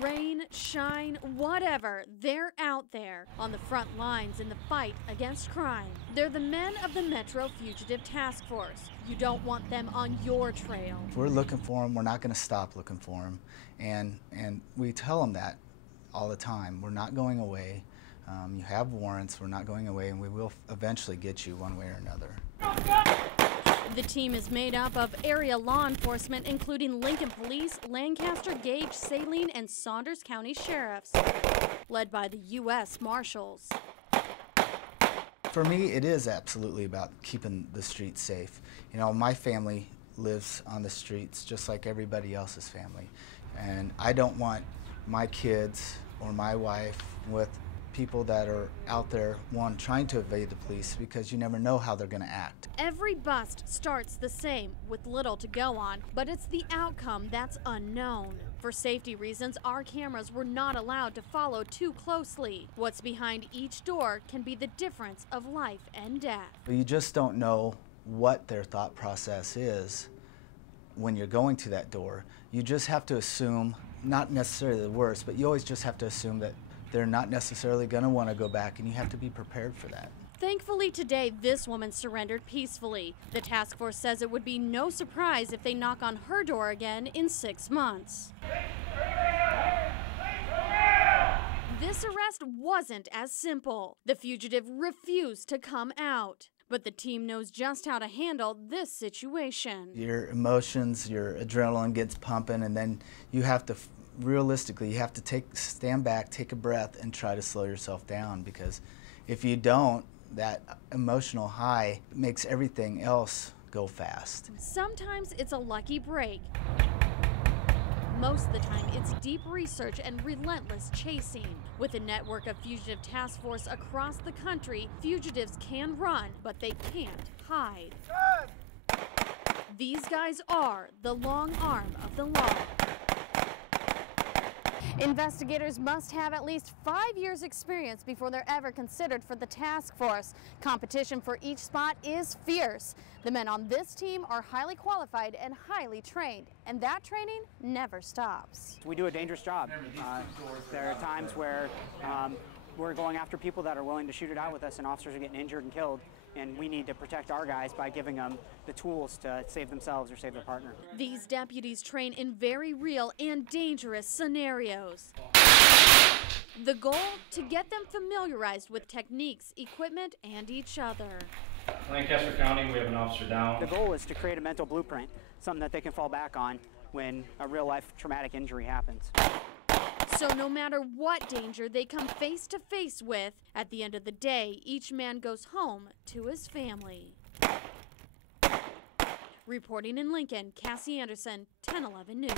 Rain, shine, whatever, they're out there on the front lines in the fight against crime. They're the men of the Metro Fugitive Task Force. You don't want them on your trail. If we're looking for them, we're not going to stop looking for them. And we tell them that all the time. We're not going away. You have warrants, we're not going away, and we will eventually get you one way or another. The team is made up of area law enforcement, including Lincoln Police, Lancaster, Gage, Saline, and Saunders County Sheriffs, led by the U.S. Marshals. For me, it is absolutely about keeping the streets safe. You know, my family lives on the streets just like everybody else's family, and I don't want my kids or my wife with people that are out there, one, trying to evade the police, because you never know how they're going to act. Every bust starts the same, with little to go on, but it's the outcome that's unknown. For safety reasons, our cameras were not allowed to follow too closely. What's behind each door can be the difference of life and death. You just don't know what their thought process is when you're going to that door. You just have to assume, not necessarily the worst, but you always just have to assume that they're not necessarily going to want to go back, and you have to be prepared for that. Thankfully today, this woman surrendered peacefully. The task force says it would be no surprise if they knock on her door again in 6 months. This arrest wasn't as simple. The fugitive refused to come out. But the team knows just how to handle this situation. Your emotions, your adrenaline gets pumping, and then you have to, realistically, you have to stand back, take a breath, and try to slow yourself down, because if you don't, that emotional high makes everything else go fast. Sometimes it's a lucky break. Most of the time, it's deep research and relentless chasing. With a network of fugitive task force across the country, fugitives can run, but they can't hide. These guys are the long arm of the law. Investigators must have at least 5 years' experience before they're ever considered for the task force. Competition for each spot is fierce. The men on this team are highly qualified and highly trained, and that training never stops. We do a dangerous job. There are times where we're going after people that are willing to shoot it out with us, and officers are getting injured and killed, and we need to protect our guys by giving them the tools to save themselves or save their partner. These deputies train in very real and dangerous scenarios. The goal, to get them familiarized with techniques, equipment, and each other. Lancaster County, we have an officer down. The goal is to create a mental blueprint, something that they can fall back on when a real-life traumatic injury happens. So no matter what danger they come face to face with, at the end of the day, each man goes home to his family. Reporting in Lincoln, Cassie Anderson, 1011 News.